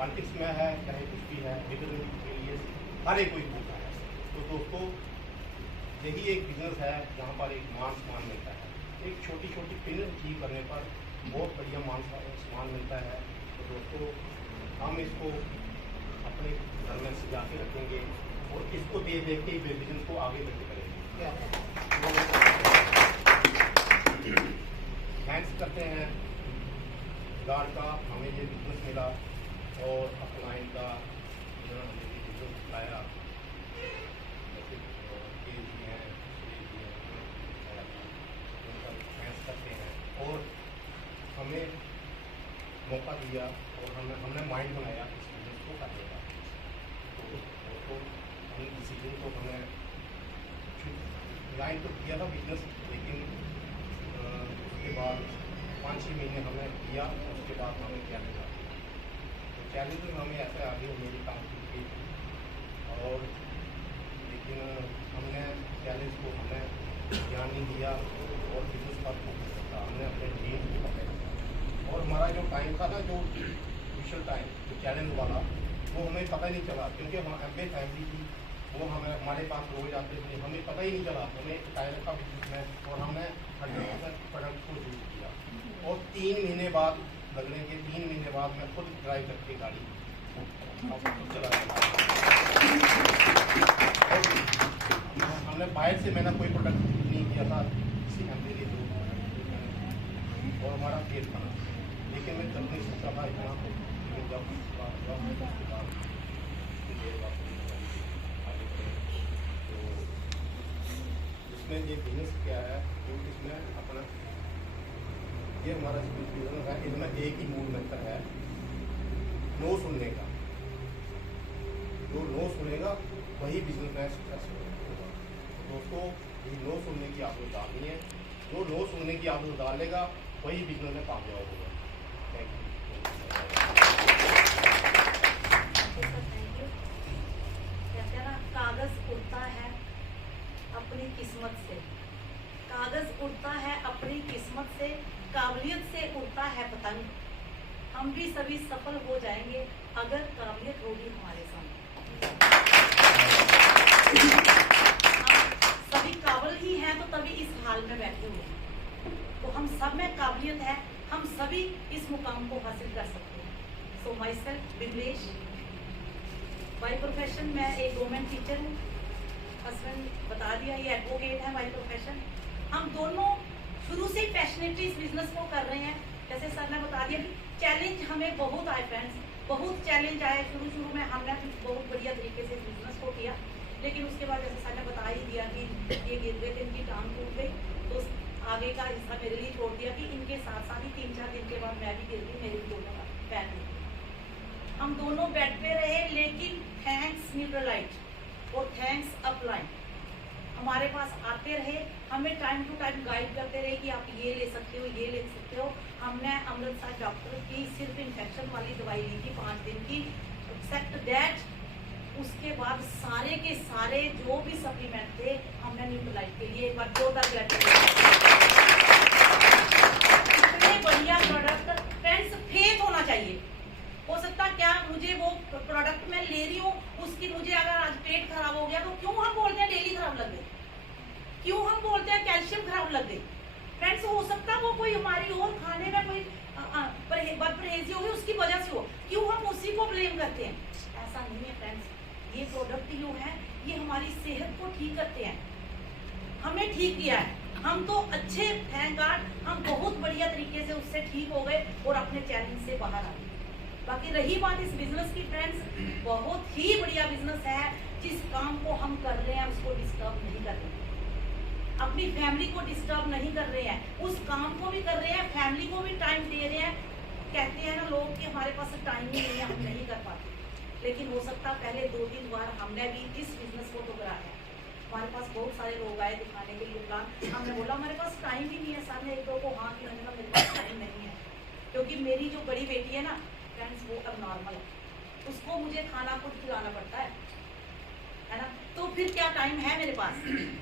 Politics में है चाहे कुछ भी है, बिजनेस के लिए हर एक कोई भूखा है। तो दोस्तों यही एक बिजनेस है जहाँ पर एक मान सम्मान मिलता है। एक छोटी छोटी पिन अचीव करने पर बहुत बढ़िया मान सम्मान मिलता है। तो दोस्तों हम इसको अपने घर में सजा के रखेंगे और इसको देख देख के बिजनेस को आगे बढ़ते करेंगे। थैंक्स करते हैं गॉड का, हमें ये बिजनेस मिला और अपलाइन का हमें ये बिजनेस दिखाया। जैसे के जी हैं, उनका थैंक्स करते हैं और हमें मौका दिया और हमने माइंड बनाया इस बिजनेस को करने का। तो हम डिसीजन को हमने लाइन तो किया था बिजनेस, लेकिन उसके बाद 5-6 महीने हमने किया। उसके बाद हमें चैलेंज आ गया। तो चैलेंज में हमें ऐसे आ गई मेरी काम की और लेकिन हमने चैलेंज को हमने ध्यान नहीं दिया और बिजनेस पर फोकस रखा। हमने अपने ड्रीम को पकड़ा और हमारा जो टाइम था ना, जो क्रूशियल टाइम जो चैलेंज वाला, वो हमें पता ही नहीं चला क्योंकि हम एम फैमिली थी, वो हमारे पास रोज आते थे, हमें पता ही नहीं चला। हमें टायर का बिजनेस में और हमने 100% प्रोडक्ट को यूज किया और 3 महीने बाद लगने के 3 महीने बाद मैं खुद ड्राइव करके गाड़ी चला हमने बाहर से मैंने कोई प्रोडक्ट नहीं किया था, इसी फैमिली के दो और हमारा फेल बना। लेकिन मैं जब नहीं सोचा था इतना, लेकिन जब इसमें ये बिजनेस क्या है, क्योंकि इसमें अपना ये हमारा बिजनेस है, इसमें एक ही मूल मंत्र है, नो सुनने का। जो नो सुनेगा वही बिजनेस में सक्सेसफुल होगा। तो दोस्तों ये नो सुनने की आदत डालनी है, जो नो सुनने की आदत डालेगा वही बिजनेस में कामयाब होगा। Thank you. कागज उड़ता है अपनी किस्मत से, कागज उड़ता है अपनी किस्मत से, काबिलियत से उड़ता है पतंग। हम भी सभी सफल हो जाएंगे अगर काबिलियत होगी हमारे सामने। हम सभी काबिल ही हैं तो तभी इस हाल में बैठे हुए हैं। तो हम सब में काबिलियत है, हम सभी इस मुकाम को हासिल कर सकते हैं। So myself Bimlesh, by profession मैं एक गवर्नमेंट टीचर हूँ, हस्बैंड बता दिया ये एडवोकेट है बाय प्रोफेशन। हम दोनों शुरू से ही पैशनेटली इस बिजनेस को कर रहे हैं। जैसे सर ने बता दिया कि चैलेंज हमें बहुत आए फ्रेंड्स, बहुत चैलेंज आए। शुरू में हमने बहुत बढ़िया तरीके से इस बिजनेस को किया, लेकिन उसके बाद जैसे सर ने बता ही दिया कि ये गिर गए थे, इनकी टांग टूट गई, तो आगे का हिस्सा मेरे लिए छोड़ दिया कि इनके साथ साथ ही 3-4 दिन के बाद मैं भी गिर गई, मेरे भी दोनों का पैर गिर गया। हम दोनों बेड पे रहे, लेकिन थैंक्स न्यूट्रलाइट और थैंक्स अपलाइन हमारे पास आते रहे, हमें टाइम टू टाइम गाइड करते रहे कि आप ये ले सकते हो, ये ले सकते हो। हमने अमृतसर डॉक्टर की सिर्फ इन्फेक्शन वाली दवाई ली थी 5 दिन की, एक्सेप्ट दैट उसके बाद सारे के सारे जो भी सप्लीमेंट थे हमने न्यूट्रलाइट के लिए एक बार जोरदार इतने बढ़िया प्रोडक्ट फ्रेंड्स, फेथ होना चाहिए। हो सकता क्या मुझे वो प्रोडक्ट मैं ले रही हूँ उसकी मुझे अगर आज पेट खराब हो गया तो क्यों हम बोलते हैं डेली खराब लग गई, क्यों हम बोलते हैं कैल्शियम खराब लग गई। फ्रेंड्स हो सकता वो कोई हमारी और खाने में कोई बदपरहेजी होगी उसकी वजह से हो, क्यों हम उसी को ब्लेम करते हैं। ऐसा नहीं है फ्रेंड्स, ये प्रोडक्ट जो है ये हमारी सेहत को ठीक करते हैं, हमें ठीक किया है। हम तो अच्छे थैंक गॉड हम बहुत बढ़िया तरीके से उससे ठीक हो गए और अपने चैलेंज से बाहर आ गए। बाकी रही बात इस बिजनेस की फ्रेंड्स, बहुत ही बढ़िया बिजनेस है। जिस काम को हम कर रहे हैं उसको डिस्टर्ब नहीं कर रहे हैं, अपनी फैमिली को डिस्टर्ब नहीं कर रहे हैं, उस काम को भी कर रहे हैं, फैमिली को भी टाइम दे रहे हैं। कहते हैं ना लोग कि हमारे पास टाइम ही नहीं है, हम नहीं कर पाते, लेकिन हो सकता पहले 2-3 बार हमने भी इस बिजनेस को ठुकराया। हमारे पास बहुत सारे लोग आए दिखाने के लिए प्लान, हमने बोला हमारे पास टाइम ही नहीं है। सर ने 1-2 को हाँ किया, मेरे पास टाइम नहीं है, क्योंकि मेरी जो बड़ी बेटी है ना फ्रेंड्स वो अब नॉर्मल है, उसको मुझे खाना खुद खिलाना पड़ता है ना। तो फिर क्या टाइम है मेरे पास,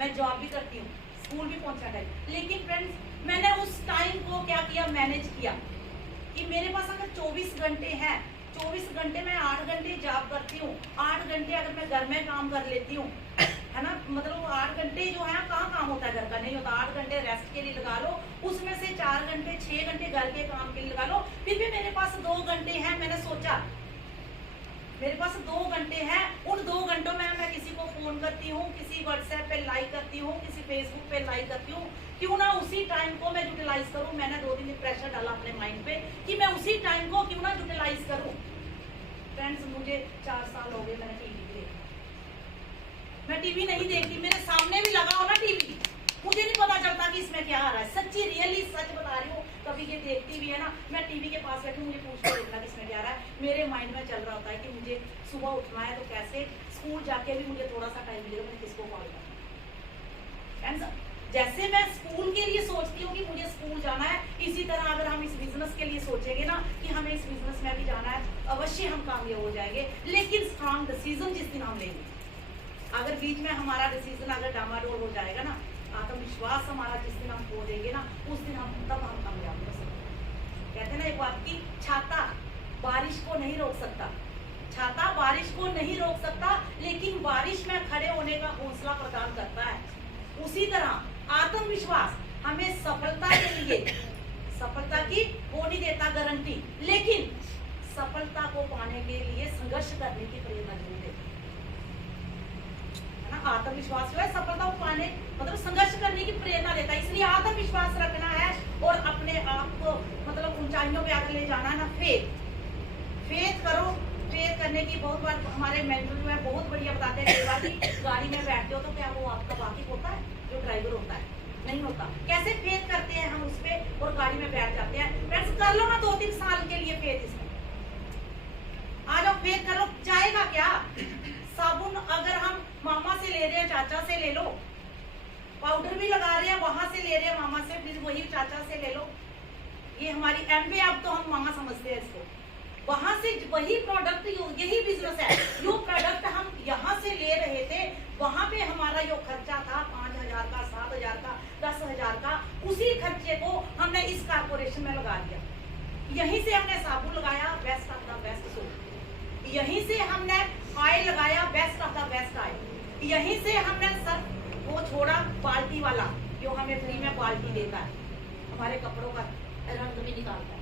मैं जॉब भी करती हूँ, स्कूल भी पहुंचा है। लेकिन फ्रेंड्स मैंने उस टाइम को क्या किया, मैनेज किया कि मेरे पास अगर 24 घंटे हैं 24 घंटे मैं 8 घंटे जॉब करती हूँ, 8 घंटे अगर मैं घर में काम कर लेती हूँ, है ना, मतलब 8 घंटे जो है कहाँ काम होता है, घर का नहीं होता। 8 घंटे रेस्ट के लिए लगा लो, उसमें से 4 घंटे 6 घंटे घर के काम के लिए लगा लो, फिर भी मेरे पास 2 घंटे हैं। मैंने सोचा मेरे पास 2 घंटे हैं, उन 2 घंटों में मैं किसी को फोन करती हूँ, किसी व्हाट्सएप पे लाइक करती हूँ, किसी फेसबुक पे लाइक करती हूँ, क्यों ना उसी टाइम को मैं यूटिलाइज करूँ। मैंने 2 दिन प्रेशर डाला अपने माइंड पे कि मैं उसी टाइम को क्यों ना यूटिलाइज करूँ। फ्रेंड्स, मुझे 4 साल हो गए मैंने टीवी देखी, मैं टीवी नहीं देखती, मेरे सामने भी लगा हो ना टीवी, मुझे नहीं पता चलता कि इसमें क्या आ रहा है। सच्ची रियली सच बता रही हूँ, कभी ये देखती भी है ना, मैं टीवी के पास बैठी, मुझे पूछ कर देखना किसमें क्या आ रहा है। मेरे माइंड में चल रहा होता है कि मुझे सुबह उठना है, तो कैसे, स्कूल जाके भी मुझे थोड़ा सा टाइम मिलेगा, मैं किसको कॉल करना। जैसे मैं स्कूल के लिए सोचती हूँ कि मुझे स्कूल जाना है, इसी तरह अगर हम इस बिजनेस के लिए सोचेंगे ना कि हमें इस बिजनेस में भी जाना है, अवश्य हम कामयाब हो जाएंगे। लेकिन स्ट्रॉन्ग डिसीजन जिस दिन हम लेंगे, अगर बीच में हमारा डिसीजन अगर डामाडोल हो जाएगा ना, आत्मविश्वास हमारा जिस दिन हम खो देंगे ना, उस दिन हम तब हम कामयाब हो सकते। कहते हैं ना एक बात की, छाता बारिश को नहीं रोक सकता, छाता बारिश को नहीं रोक सकता, लेकिन बारिश में खड़े होने का हौसला प्रदान करता है। उसी तरह आत्मविश्वास हमें सफलता के लिए, सफलता की वो नहीं देता गारंटी, लेकिन सफलता को पाने के लिए संघर्ष करने की प्रेरणा जरूर देता है ना। आत्मविश्वास जो है सफलता को पाने मतलब संघर्ष करने की प्रेरणा देता है। इसलिए आत्मविश्वास रखना है और अपने आप को मतलब ऊंचाइयों पे आगे ले जाना है ना। फेथ करो। फेथ करने की बहुत बार हमारे मेंटर में बहुत बढ़िया बताते हैं, कई बार कि गाड़ी में बैठते हो तो क्या वो आपका वाकिफ होता है जो ड्राइवर होता है, नहीं होता। कैसे फेथ करते हैं हम उस पे और गाड़ी में बैठ जाते हैं। फ्रेंड्स, कर लो ना 2-3 साल के लिए फेथ, इसमें आ जाओ, फेथ करो। जाएगा क्या? साबुन अगर हम मामा से ले रहे हैं, चाचा से ले लो, पाउडर भी लगा रहे हैं वहां से ले रहे हैं मामा से, फिर वही चाचा से ले लो। ये हमारी एमबी, अब तो हम मामा समझते हैं इसको, वहां से वही प्रोडक्ट, यही बिजनेस है। जो प्रोडक्ट हम यहाँ से ले रहे थे, वहां पे हमारा जो खर्चा था 5,000 का, 7,000 का, 10,000 का, उसी खर्चे को हमने इस कारपोरेशन में लगा दिया। यहीं से हमने साबुन लगाया, best of the best soap. यहीं से हमने ऑयल लगाया, best of the best oil. यहीं से हमने सर वो छोड़ा बाल्टी वाला, जो हमें फ्री में बाल्टी देता है, हमारे कपड़ों का रंग भी निकालता है,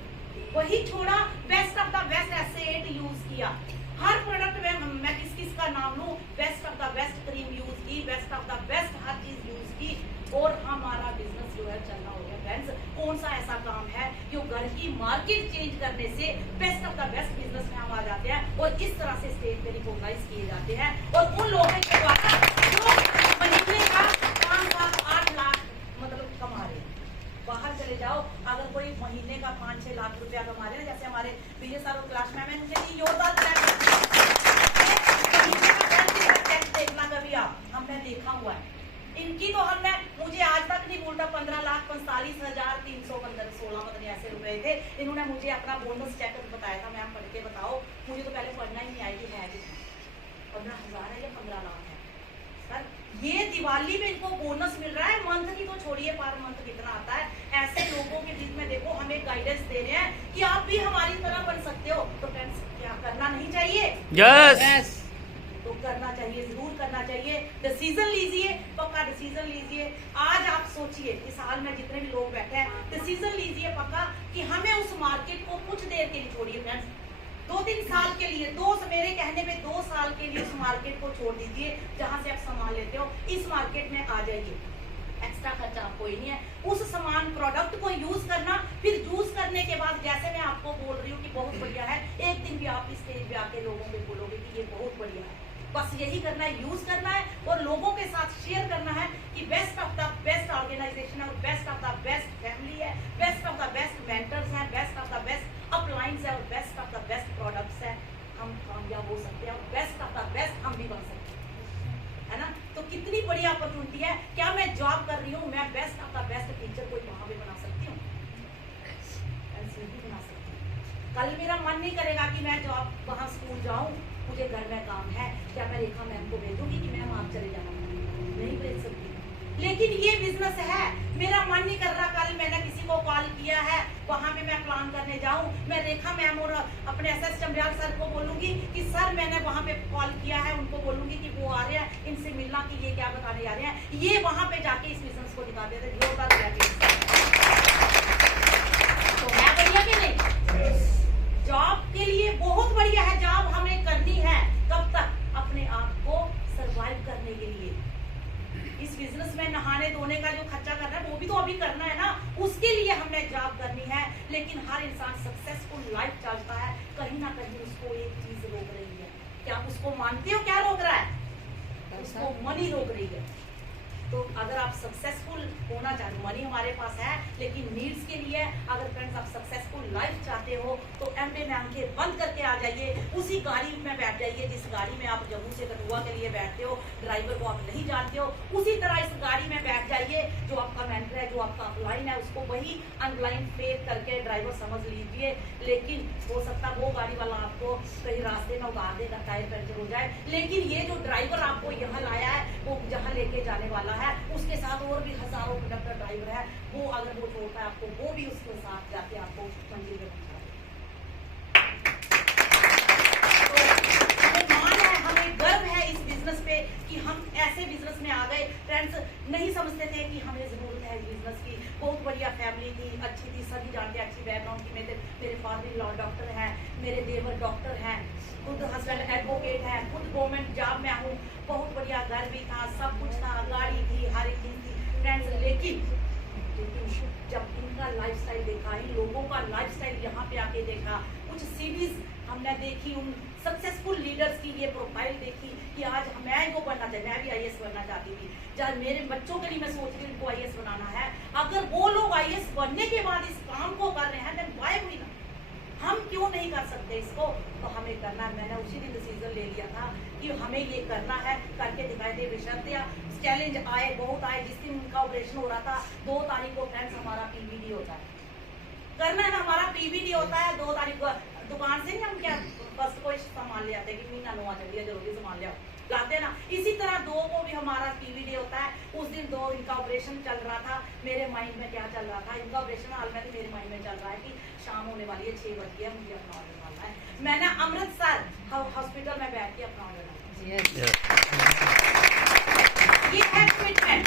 वही छोड़ा। Best of the best asset use किया। हर प्रोडक्ट में मैं किस किस का नाम लूं, best of the best cream use की, बेस्ट ऑफ द बेस्ट हर चीज यूज की, और हमारा बिजनेस जो है चलना हो गया। फ्रेंड्स, कौन सा ऐसा काम है जो घर की मार्केट चेंज करने से best of the best business में हम आ जाते हैं और इस तरह से स्टेज पे रिकॉग्नाइज किए जाते हैं। और उन लोगों के द्वारा जो महीने का 5 लाख 8 लाख मतलब कमा रहे हैं। बाहर चले जाओ, अगर कोई महीने का 5-6 लाख रुपया कमा रहे हैं, जैसे हमारे विजय सर और क्लास में उनके योगदान देखना कभी आप, हमने देखा हुआ है इनकी, तो हमने, मुझे आज तक नहीं बोलता, 15,45,316 पता नहीं ऐसे रुपए थे। इन्होंने मुझे अपना बोनस चेक बताया था, मैम पढ़ के बताओ, मुझे तो पहले पढ़ना ही नहीं आई थी, है 15,000 है या 15 लाख है सर। ये दिवाली में इनको बोनस मिल रहा है, मंथ की तो छोड़िए, पर मंथ कितना आता है। ऐसे लोगों के बीच में देखो हमें गाइडेंस दे रहे हैं कि आप भी हमारी तरह बन सकते हो। तो फ्रेंड्स, क्या करना नहीं चाहिए? यस, तो करना चाहिए, जरूर करना चाहिए। डिसीजन लीजिए, पक्का डिसीजन लीजिए। आज आप सोचिए, इस हाल में जितने भी लोग बैठे हैं, डिसीजन लीजिए पक्का कि हमें उस मार्केट को कुछ देर के लिए छोड़िए। फ्रेंड्स, 2-3 साल के लिए, मेरे कहने पे 2 साल के लिए उस मार्केट को छोड़ दीजिए जहां से आप सामान लेते हो। इस मार्केट में आ जाइए, एक्स्ट्रा खर्चा आपको ही नहीं है। उस सामान प्रोडक्ट को यूज करना, फिर यूज करने के बाद जैसे मैं आपको बोल रही हूँ कि बहुत बढ़िया है, एक दिन भी आप इस स्टेज पे आके लोगों को बोलोगे कि ये बहुत बढ़िया है। बस यही करना है, यूज करना है और लोगों के साथ शेयर करना है कि best of the best organisation है, best of the best family है, best of the best mentors हैं, best of the best uplines है और best of the best products है। हम कामयाब हो सकते हैं और बेस्ट ऑफ द बेस्ट हम भी बन सकते हैं, है ना। तो कितनी बड़ी अपॉर्चुनिटी है। क्या मैं जॉब कर रही हूँ, मैं best of the best teacher कोई वहां भी बना सकती हूँ, बना सकती हूँ। कल मेरा मन नहीं करेगा कि मैं जॉब वहां स्कूल जाऊं, मुझे घर में काम है, क्या मैं रेखा मैम को भेजूंगी कि मैम आप चले जाना? नहीं भेज सकती। लेकिन ये बिजनेस है, मेरा मन नहीं कर रहा, कल मैंने किसी को कॉल किया है, वहां पे मैं प्लान करने जाऊं, मैं रेखा मैम और अपने असिस्टेंट जमरियाल सर को बोलूंगी कि सर मैंने वहां पे कॉल किया है, उनको बोलूंगी कि वो आ रहे हैं, इनसे मिलना कि ये क्या बताने जा रहे हैं, ये वहां पे जाके इस बिजनेस को दिखा देते जोरदार तो है बढ़िया कि नहीं? जॉब के लिए बहुत बढ़िया है, जॉब हमें करनी है कब तक? अपने आप को सरवाइव करने के लिए। इस बिजनेस में नहाने धोने का जो खर्चा करना है वो भी तो अभी करना है ना, उसके लिए हमने जॉब करनी है। लेकिन हर इंसान सक्सेसफुल लाइफ चाहता है, कहीं ना कहीं उसको एक चीज रोक रही है। क्या उसको मानते हो क्या रोक रहा है? उसको मनी रोक रही है। तो अगर आप सक्सेसफुल होना चाहते हो, मनी हमारे पास है लेकिन नीड्स के लिए अगर फ्रेंड्स आप सक्सेसफुल लाइफ चाहते हो तो एमबे में आंखें बंद करके आ जाइए, उसी गाड़ी में बैठ जाइए जिस गाड़ी में आप जम्मू से कठुआ के लिए बैठते हो, ड्राइवर को आप नहीं जानते हो, उसी तरह इस गाड़ी में बैठ जाइए। जो आपका मेंटर है, जो आपका अपलाइन है, उसको वही अनलाइन फेक करके ड्राइवर समझ लीजिए। लेकिन हो सकता है वो गाड़ी वाला आपको कहीं रास्ते में उतार देगा, टायर पंचर हो जाए, लेकिन ये जो ड्राइवर आपको यहाँ लाया है वो जहाँ लेके जाने वाला है, उसके साथ और भी हजारों कंडक्टर ड्राइवर है, वो अगर वो छोड़ता है आपको, वो भी उसके साथ जाके आपको मंजिल पे पहुंचा देगा। तो हमें मान है, हमें गर्व है इस बिजनेस पे कि हम ऐसे बिजनेस में आ गए। फ्रेंड्स नहीं समझते थे कि हमें जरूरत है इस बिजनेस की। बहुत बढ़िया फैमिली थी, अच्छी थी, सभी जानते हैं, अच्छी बैकग्राउंड की। मेरे फादर लॉ डॉक्टर हैं, मेरे देवर डॉक्टर हैं, खुद हस्बैंड एडवोकेट है, खुद गवर्नमेंट जॉब में हूँ, बहुत बढ़िया घर भी था, सब कुछ था, गाड़ी थी, हर एक चीज थी फ्रेंड्स। लेकिन जब इनका लाइफस्टाइल देखा, इन लोगों का लाइफस्टाइल यहाँ पे आके देखा, कुछ सीरीज हमने देखी, उन सक्सेसफुल लीडर्स की ये प्रोफाइल देखी कि आज मैं जो बनना चाहती, मैं भी आईएएस बनना चाहती थी। जब मेरे बच्चों के लिए मैं सोच रही हूँ इनको आईएएस बनाना है, अगर वो लोग आईएएस बनने के बाद इस काम को कर रहे हैं देन व्हाई वी नॉट? हम क्यों नहीं कर सकते इसको? तो हमें करना है। मैंने उसी दिन डिसीजन ले लिया था कि हमें ये करना है, करके दिखाई दे। बेशर्तिया चैलेंज आए, बहुत आए। जिस दिन उनका ऑपरेशन हो रहा था 2 तारीख को फ्रेंड्स हमारा पीवीडी होता है, करना है ना, हमारा पीवीडी होता है 2 तारीख को। दुकान से नहीं हम क्या बस कोई सामान ले आते कि महीना नुआ चलिए जरूरी सामान ले आओ, लाते ना। इसी तरह 2 को भी हमारा पीवीडी होता है। उस दिन 2 इनका ऑपरेशन चल रहा था, मेरे माइंड में क्या चल रहा था, इनका ऑपरेशन हाल में मेरे माइंड में चल रहा है कि शाम होने वाली है, 6 बज गया, मुझे अपना ऑर्डर डालना है। मैंने अमृतसर हॉस्पिटल में बैठ के अपना ऑर्डर डाला। ये है कमिटमेंट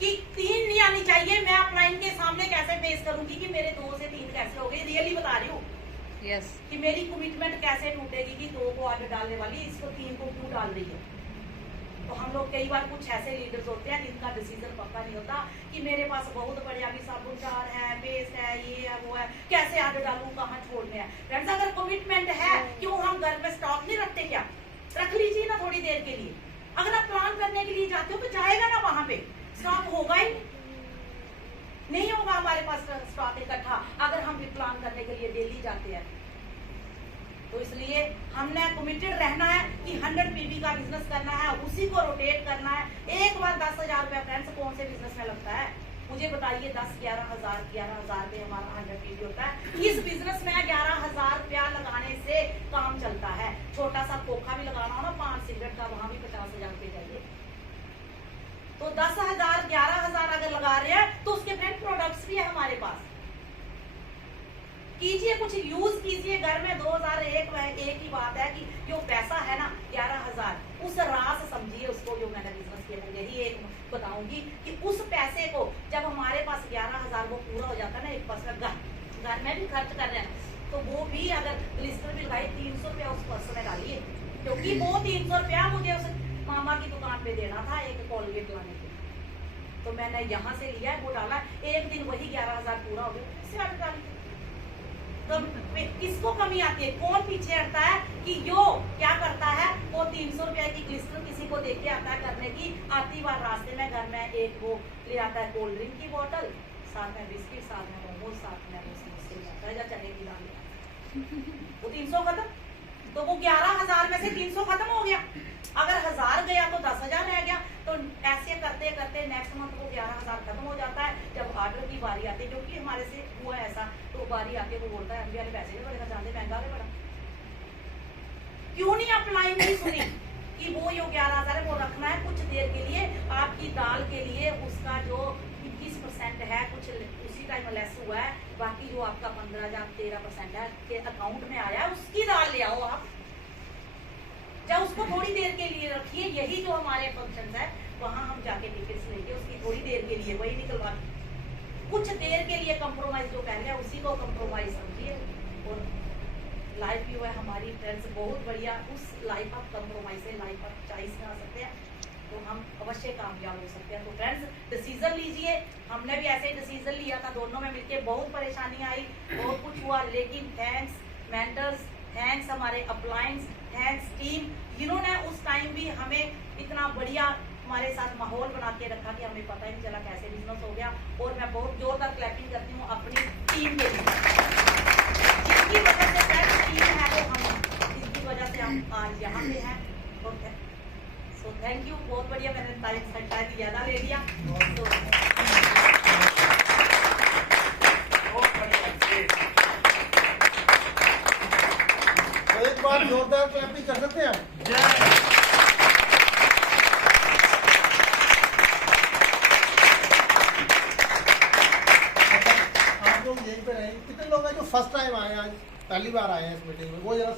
कि 3 नहीं आनी चाहिए। मैं अपलाइन के सामने कैसे फेस करूंगी कि मेरे 2 से 3 कैसे हो गए, रियली बता रही हूँ। यस कि मेरी कमिटमेंट कैसे टूटेगी कि 2 को ऑर्डर डालने वाली, इसको 3 को क्यों डाल रही है। तो हम लोग कई बार कुछ ऐसे लीडर्स होते हैं जिनका डिसीजन पक्का नहीं होता कि मेरे पास बहुत बढ़िया भी साबुन चार है, पेस्ट है, ये है, वो है, कैसे ऑर्डर डालूं, कहाँ छोड़ने हैं। फ्रेंड्स अगर कमिटमेंट है, क्यों हम घर में स्टॉक नहीं रखते? क्या रख लीजिए ना थोड़ी देर के लिए। अगर आप प्लान करने के लिए जाते हो तो जाएगा ना, वहां पे स्टॉक होगा ही नहीं होगा हमारे पास स्टॉक इकट्ठा, अगर हम भी प्लान करने के लिए डेली जाते हैं। तो इसलिए हमने कमिटेड रहना है कि 100 पीवी का बिजनेस करना है, उसी को रोटेट करना है। एक बार 10,000 रुपया फ्रेंड्स कौन से बिजनेस में लगता है? मुझे बताइए, 10-11,000 पे हमारा 100 पीवी होता है। इस बिजनेस में 11,000 रुपया लगाने से काम चलता है। छोटा सा खोखा भी लगाना हो ना 5 सिगरेट का, वहां भी 50,000 रुपये चाहिए। तो 10,000 11,000 अगर लगा रहे हैं तो उसके फ्रेंड प्रोडक्ट्स भी है हमारे पास। कीजिए, कुछ यूज कीजिए घर में। 2001 एक ही बात है कि जो पैसा है ना 11,000, उस रास समझिए उसको, जो मैंने बिजनेस किया। मैं यही एक बताऊंगी कि उस पैसे को जब हमारे पास 11,000 वो पूरा हो जाता है ना, एक पर्सन घर में भी खर्च कर रहे हैं, तो वो भी अगर लिस्टर भी लगाई 300 रुपया उस पर्सन में डालिए, क्योंकि वो 300 रुपया मुझे उस मामा की दुकान पे देना था एक कोलगेट लाने के। तो मैंने यहाँ से लिया, वो डाला, एक दिन वही 11,000 पूरा हो गया, इससे आगे डाली। तो किसको कमी आती है? कौन पीछे हटता है? कि जो क्या करता है वो 300 रुपए की ग्लिस्टर किसी को देके आता है करने की, आती बार रास्ते में घर में एक वो ले आता है कोल्ड ड्रिंक की बोतल, साथ में बिस्किट, साथ में मोमोज, साथ में या चने की दाल, वो 300 खत्म। तो वो 11,000 में से 300 खत्म हो गया। अगर 1000 गया तो 10,000 रह गया। तो ऐसे करते करते नेक्स्ट मंथ वो 11,000 खत्म हो जाता है। जब ऑर्डर की बारी आती है, क्योंकि हमारे से हुआ ऐसा, तो बारी आके वो बोलता है हम पैसे नहीं बढ़ेगा, जानते महंगा भी बड़ा। क्यों नहीं अपलाइन नहीं सुनी कि वो जो 11,000 है वो रखना है कुछ देर के लिए, आपकी दाल के लिए उसका जो 21% है कुछ उसी टाइम लेस हुआ है, बाकी जो आपका 15 या 13% है के अकाउंट में आया उसकी दाल देखिए यही जो हमारे फंक्शन है वहाँ हम जाके टिकट्स लेके उसकी थोड़ी देर के लिए वही निकलवा, कुछ देर के लिए कंप्रोमाइज जो पहले है उसी को कंप्रोमाइज समझिए। और लाइफ जो है हमारी फ्रेंड्स बहुत बढ़िया, उस लाइफ आप कंप्रोमाइज से लाइफ आप चॉइस में आ सकते हैं तो हम अवश्य कामयाब हो सकते हैं। तो फ्रेंड्स डिसीजन लीजिए, हमने भी ऐसे ही डिसीजन लिया था, दोनों में मिलके बहुत परेशानी आई, बहुत कुछ हुआ, लेकिन थैंक्स मेंटर्स, थैंक्स हमारे अपलायंस, थैंक्स टीम, जिन्होंने उस टाइम भी हमें इतना बढ़िया हमारे साथ माहौल बना के रखा कि हमें पता ही नहीं चला कैसे बिजनेस हो गया। और मैं बहुत जोरदार क्लैपिंग करती हूँ अपनी टीम के लिए, जिसकी वजह से फ्रेंड्स टीम है तो हम, जिसकी वजह से हम आज यहाँ पे हैं। सो थैंक यू, बहुत बढ़िया, मैंने टाइम शायद ज़्यादा ले लिया तो एक बार जोरदार क्लैपिंग कर सकते हैं। आप लोग यहीं पे रहे, कितने लोग हैं जो फर्स्ट टाइम आए, आज पहली बार आए हैं इस मीटिंग में, वो जरा